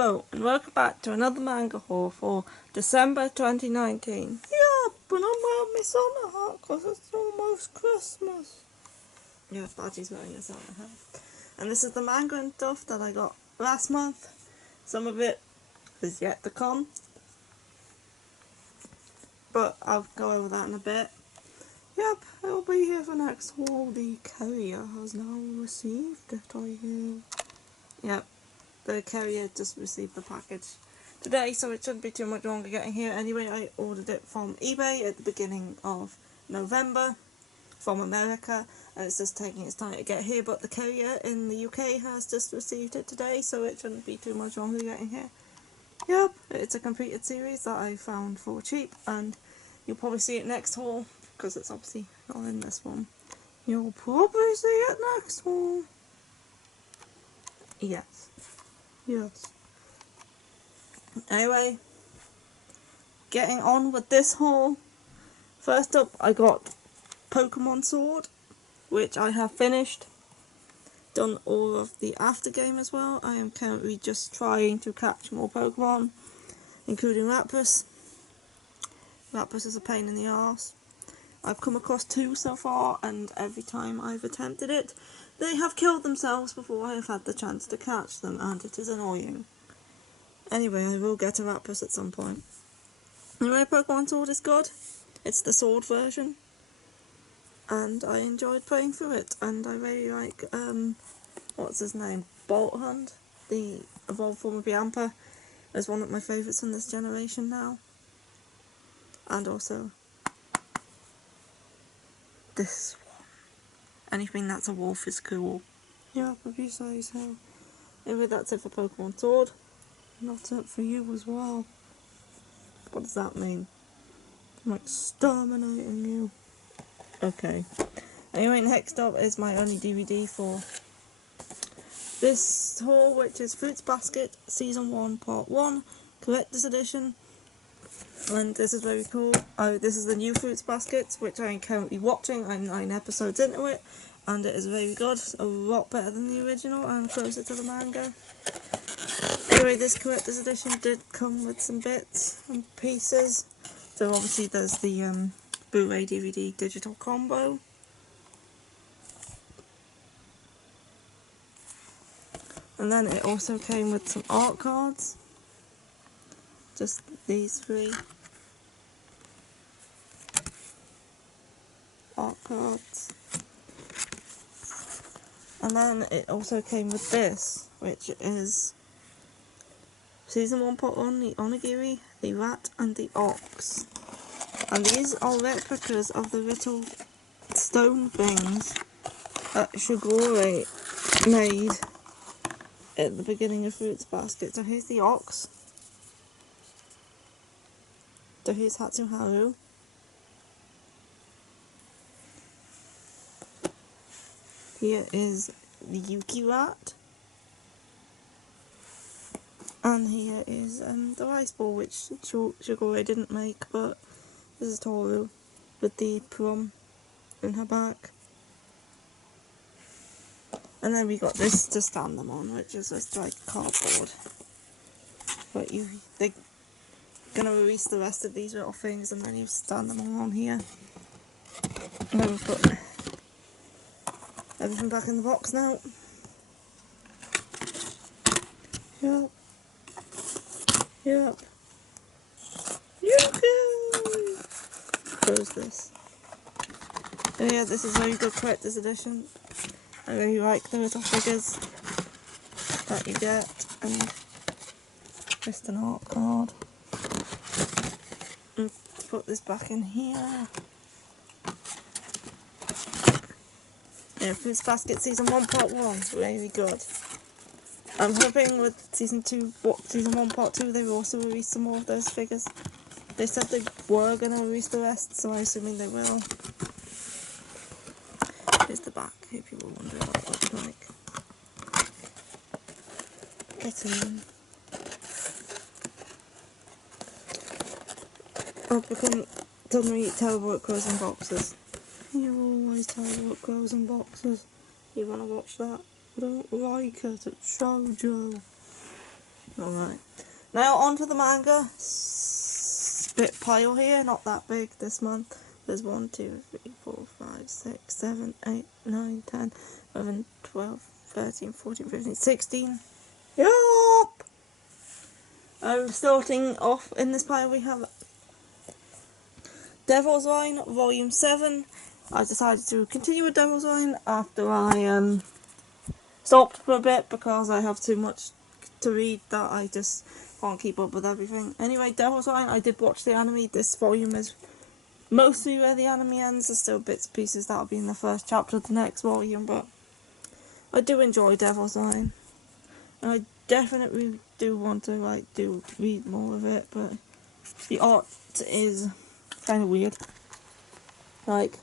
Hello and welcome back to another manga haul for December 2019. Yeah, but I'm wearing my summer hat because it's almost Christmas. Yeah, Badgy's wearing a summer hat. And this is the manga and stuff that I got last month. Some of it is yet to come, but I'll go over that in a bit. Yep, it'll be here for next haul. The courier has now received it, I hear. Yep. The courier just received the package today, so it shouldn't be too much longer getting here. Anyway, I ordered it from eBay at the beginning of November from America, and it's just taking its time to get here, but the courier in the UK has just received it today, so it shouldn't be too much longer getting here. Yep, it's a completed series that I found for cheap, and you'll probably see it next haul, because it's obviously not in this one. You'll probably see it next haul. Yes. Yes. Anyway, getting on with this haul. First up, I got Pokemon Sword, which I have finished. Done all of the aftergame as well. I am currently just trying to catch more Pokemon, including Lapras. Lapras is a pain in the arse. I've come across 2 so far, and every time I've attempted it, they have killed themselves before I have had the chance to catch them, and it is annoying. Anyway, I will get a Lapras at some point. Anyway, Pokemon Sword is good. It's the sword version. And I enjoyed playing through it. And I really like, what's his name? Bolthund, the evolved form of Yamper, is one of my favourites from this generation now. And also this one. Anything that's a wolf is cool. Yeah, if you say so. Anyway, that's it for Pokemon Sword. Not it for you as well. What does that mean? I'm exterminating you. Okay. Anyway, next up is my only DVD for this haul, which is Fruits Basket Season 1 Part 1 Collector's Edition. And this is very cool. This is the new Fruits Basket, which I am currently watching. I'm 9 episodes into it, and it is very good. A lot better than the original and closer to the manga. Anyway, this Collector's Edition did come with some bits and pieces. So obviously there's the Blu-ray DVD digital combo. And then it also came with some art cards. Just these 3 art cards. And then it also came with this, which is Season 1 Part 1, the Onigiri, the Rat and the Ox. And these are replicas of the little stone things that Shigure made at the beginning of Fruits Basket. So here's the Ox. So here's Hatsuharu. Here is the Yuki Rat. And here is the rice ball, which Shigure didn't make, but this is Toru with the plum in her back. And then we got this to stand them on, which is just like cardboard. But they're gonna release the rest of these little things, and then you stand them all on here. And then we've put everything back in the box now. Yep. Yep. Yoo-hoo! Close this. And yeah, this is a very good collector's edition. I really like the little figures that you get, and just an art card. And put this back in here. Yeah, Fruits Basket Season 1 Part 1, really good. I'm hoping with Season 1 Part 2 they will also release some more of those figures. They said they were going to release the rest, so I'm assuming they will. Here's the back, if you were wondering what it looks like. Get in. I've become suddenly terrible at closing boxes. You're always terrible at closing boxes. You want to watch that? I don't like it, it's shoujo. Alright. Now on to the manga. Bit pile here, not that big this month. There's 1, 2, 3, 4, 5, 6, 7, 8, 9, 10, 11, 12, 13, 14, 15, 16. Yup! Starting off in this pile we have Devil's Line, Volume 7. I decided to continue with Devil's Line after I stopped for a bit because I have too much to read that I just can't keep up with everything. Anyway, Devil's Line, I did watch the anime. This volume is mostly where the anime ends. There's still bits and pieces that'll be in the first chapter of the next volume, but I do enjoy Devil's Line. And I definitely do want to read more of it, but the art is kind of weird. Like,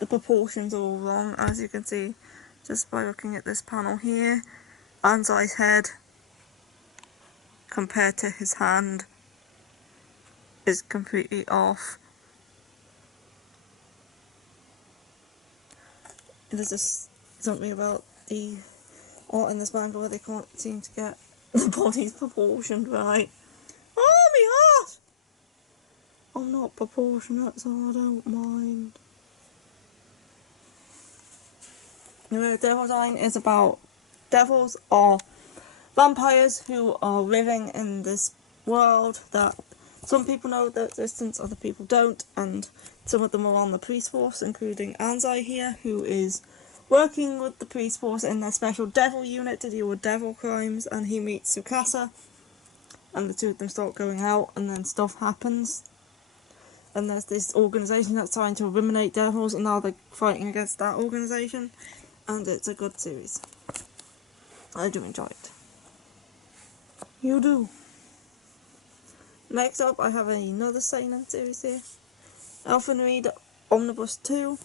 the proportions are all wrong, as you can see just by looking at this panel here. Anzai's head compared to his hand is completely off. There's just something about the art in this manga where they can't seem to get the body's proportioned right. Oh, me heart! I'm not proportionate, so I don't mind. Anyway, Devil's Line is about devils or vampires who are living in this world that some people know their existence, other people don't, and some of them are on the police force, including Anzai here, who is working with the police force in their special devil unit to deal with devil crimes, and he meets Tsukasa, and the two of them start going out, and then stuff happens. And there's this organisation that's trying to eliminate devils, and now they're fighting against that organisation, and it's a good series. I do enjoy it. You do. Next up, I have another seinen series here. Elfen Lied Omnibus 2.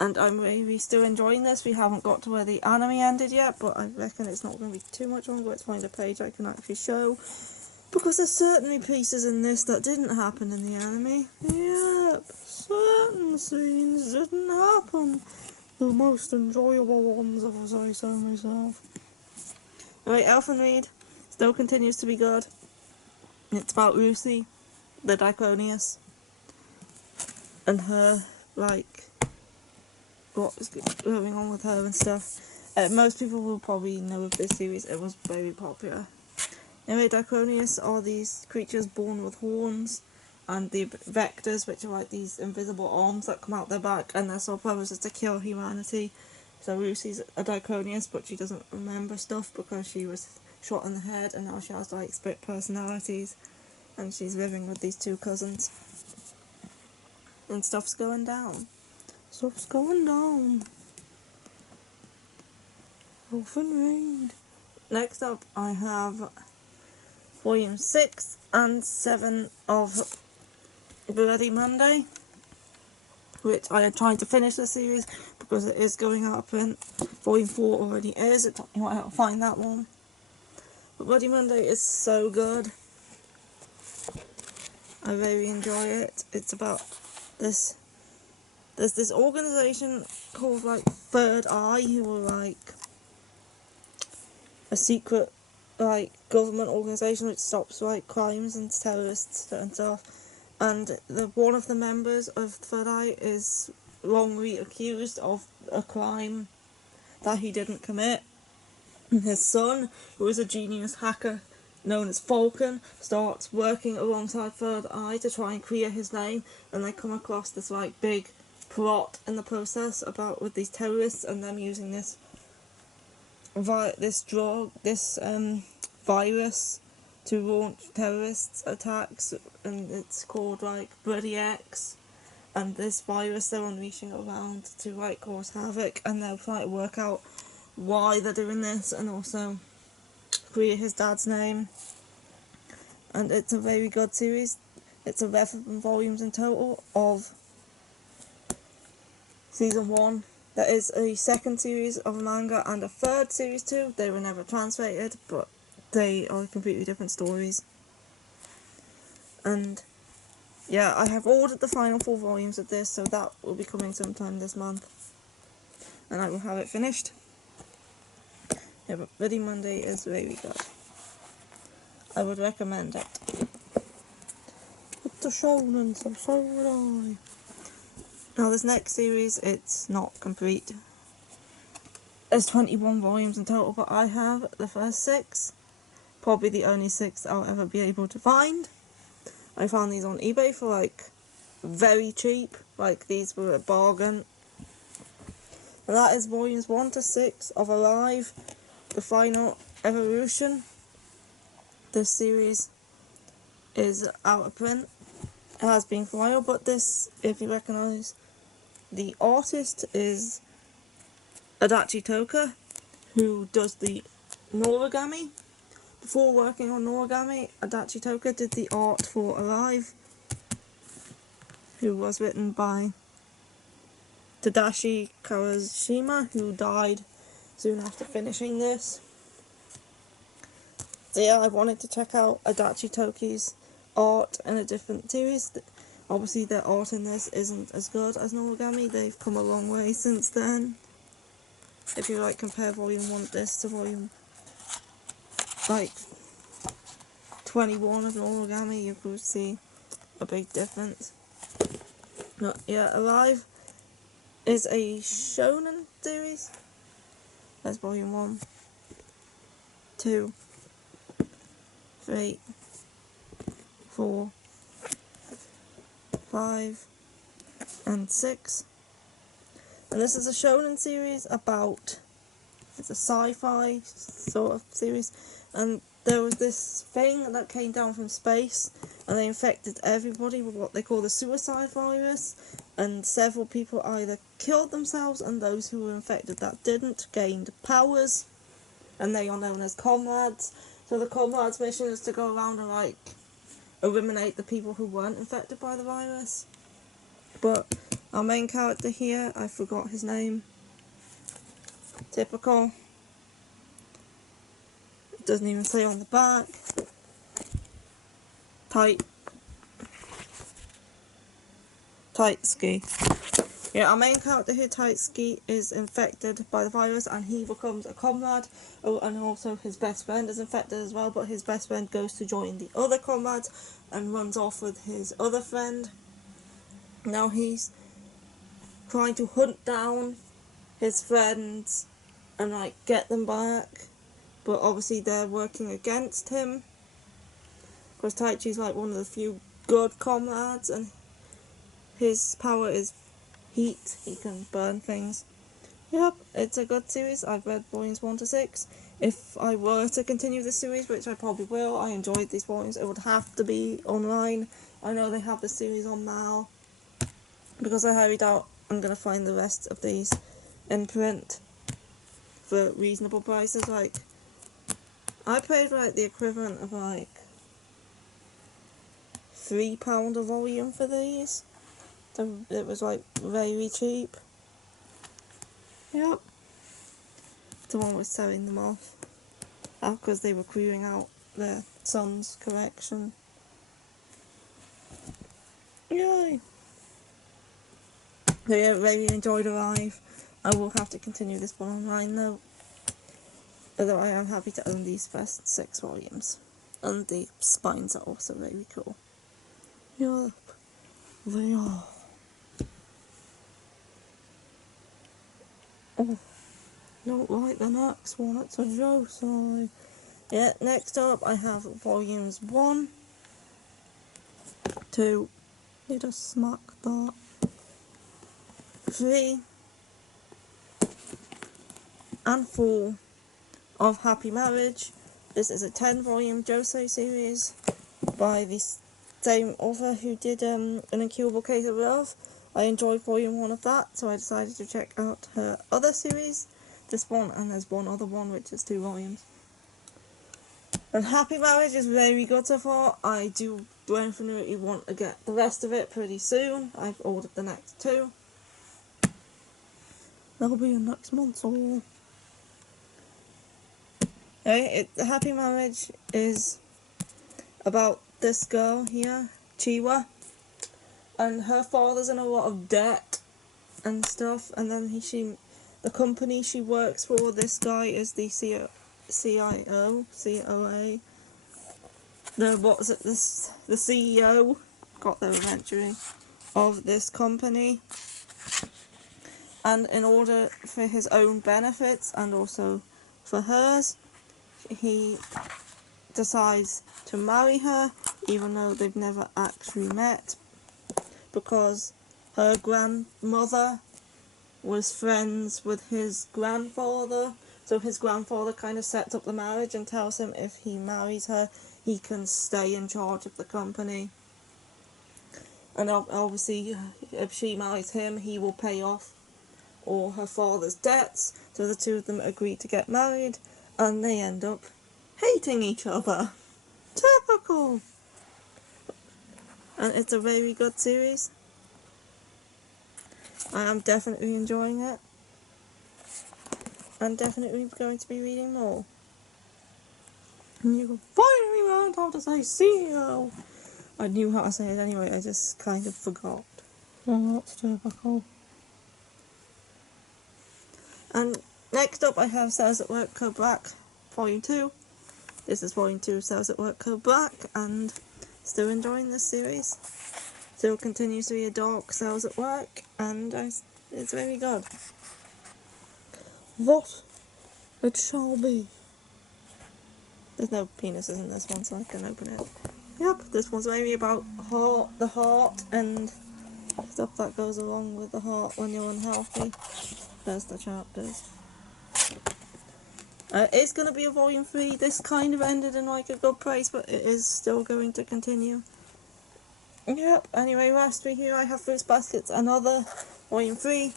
And I'm really still enjoying this. We haven't got to where the anime ended yet, but I reckon it's not going to be too much longer. Let's find a page I can actually show. Because there's certainly pieces in this that didn't happen in the anime. Yep, certain scenes didn't happen. The most enjoyable ones, if I say so myself. Alright, Elfen Lied still continues to be good. It's about Lucy, the Diclonius, and her, what is going on with her and stuff. Most people will probably know of this series. It was very popular. Anyway, Diclonius are these creatures born with horns, and the vectors, which are like these invisible arms that come out their back, and their sole purpose is to kill humanity. So Lucy's a Diclonius, but she doesn't remember stuff because she was shot in the head, and now she has split personalities, and she's living with these two cousins. And stuff's going down. Stuff's going down. Elfen Lied. Next up, I have Volume 6 and 7 of Bloody Monday, which I am trying to finish the series because it is going up in Volume 4 already is. It took me a while to find that one. But Bloody Monday is so good. I very enjoy it. It's about this. There's this organisation called Third Eye, who are a secret government organisation which stops crimes and terrorists and stuff. And one of the members of Third Eye is wrongly accused of a crime that he didn't commit. And his son, who is a genius hacker known as Falcon, starts working alongside Third Eye to try and clear his name, and they come across this big plot in the process with these terrorists and them using this virus to launch terrorist attacks, and it's called Bloody X, and this virus they're unleashing around to cause havoc, and they'll try to work out why they're doing this and also clear his dad's name. And it's a very good series. It's 11 volumes in total of season 1. There is a second series of manga and a third series too. They were never translated, but they are completely different stories. And yeah, I have ordered the final 4 volumes of this, so that will be coming sometime this month. And I will have it finished. Yeah, but Bloody Monday is very good. I would recommend it. It's a shonen, so would I. Now this next series, it's not complete. There's 21 volumes in total, but I have the first 6. Probably the only 6 I'll ever be able to find. I found these on eBay for like very cheap. Like these were a bargain. And that is volumes 1 to 6 of Alive, The Final Evolution. This series is out of print. It has been for a while, but this, if you recognise, the artist is Adachi Toka, who does the Noragami. Before working on Noragami, Adachi Toka did the art for Alive, who was written by Tadashi Kawashima, who died soon after finishing this. So yeah, I wanted to check out Adachi Toki's art in a different series. Obviously their art in this isn't as good as Noragami, they've come a long way since then. If you like compare volume 1 of this to volume like 21 of Noragami, you could see a big difference. But yeah, Alive is a shonen series. That's volume 1, 2, 3, 4, 5, and 6. And this is a shonen series about, it's a sci-fi sort of series, and there was this thing that came down from space and they infected everybody with what they call the suicide virus, and several people either killed themselves and those who were infected that didn't gained powers, and they are known as comrades. So the comrades' mission is to go around and like eliminate the people who weren't infected by the virus. But our main character here, I forgot his name. Typical. It doesn't even say on the back. Taitsuki. Yeah, our main character here, Taitsuki, is infected by the virus and he becomes a comrade. Oh, and also his best friend is infected as well, but his best friend goes to join the other comrades and runs off with his other friend. Now he's trying to hunt down his friends and like get them back, but obviously they're working against him because Taichi's like one of the few good comrades and his power is heat, he can burn things. Yep, it's a good series. I've read volumes 1 to 6. If I were to continue this series, which I probably will, I enjoyed these volumes, it would have to be online. I know they have the series on now, because I highly doubt I'm going to find the rest of these in print for reasonable prices. Like, I paid like the equivalent of like £3 a volume for these. So it was like very cheap. Yep. Someone was selling them off because they were clearing out their son's collection. Yay! So yeah, really enjoyed Alive. I will have to continue this one online though. Although I am happy to own these first 6 volumes. And the spines are also very cool. Yep, they are. Oh, don't like the next one, it's a Josai. Yeah, next up I have volumes 1, 2, need to smack that, 3, and 4 of Happy Marriage. This is a 10-volume Josei series by the same author who did An Incurable Case of Love. I enjoyed volume 1 of that, so I decided to check out her other series, this one, and there's one other one which is 2 volumes. And Happy Marriage is very good so far. I do definitely want to get the rest of it pretty soon. I've ordered the next 2. That'll be in next month, so... Okay, Happy Marriage is about this girl here, Chiwa, and her father's in a lot of debt and stuff, and then the company she works for, this guy is the CEO COA. The CEO got there eventually of this company, and in order for his own benefits and also for hers, he decides to marry her even though they've never actually met, because her grandmother was friends with his grandfather, so his grandfather kind of sets up the marriage and tells him if he marries her, he can stay in charge of the company. And obviously, if she marries him, he will pay off all her father's debts, so the two of them agree to get married, and they end up hating each other. Typical! And it's a very good series. I am definitely enjoying it. I'm definitely going to be reading more. And you finally learned how to say CEO. I knew how to say it anyway, I just kind of forgot. Well, that's typical. And next up I have Cells at Work Go Black Volume 2. This is Volume 2 Cells at Work Go Black, and still enjoying this series. Still continues to be a dark Cells at Work, and it's very good. What it shall be. There's no penises in this one, so I can open it. Yep, this one's maybe about the heart and stuff that goes along with the heart when you're unhealthy. There's the chapters. It's going to be a volume 3. This kind of ended in like a good place, but it is still going to continue. Yep, anyway, lastly here I have Fruits Baskets Another, volume 3,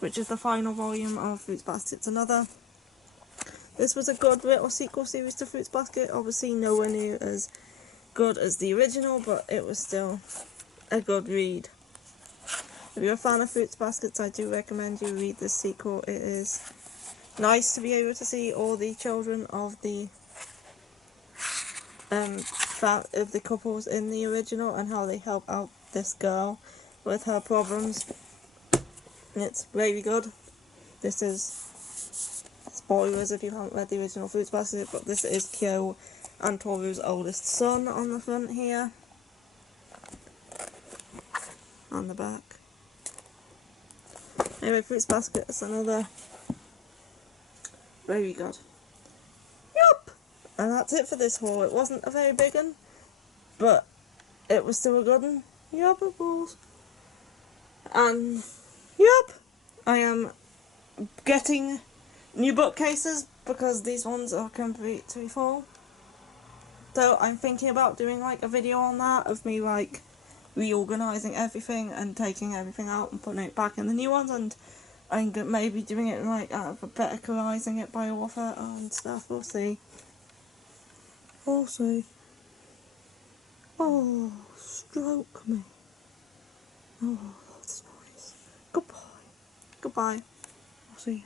which is the final volume of Fruits Baskets Another. This was a good little sequel series to Fruits Basket, obviously nowhere near as good as the original, but it was still a good read. If you're a fan of Fruits Baskets, I do recommend you read this sequel. It is nice to be able to see all the children of the couples in the original and how they help out this girl with her problems. And it's very good. This is spoilers if you haven't read the original Fruits Basket, but this is Kyo and Toru's oldest son on the front here. On the back. Anyway, Fruits Basket is another very good. Yup! And that's it for this haul. It wasn't a very big one, but it was still a good one. Yup, it was. And, yup! I am getting new bookcases because these ones are completely full. So I'm thinking about doing like a video on that of me like reorganising everything and taking everything out and putting it back in the new ones, and I'm maybe doing it like alphabeticising it by author and stuff. We'll see. We'll see. Oh, stroke me. Oh, that's nice. Goodbye. Goodbye. I'll see you.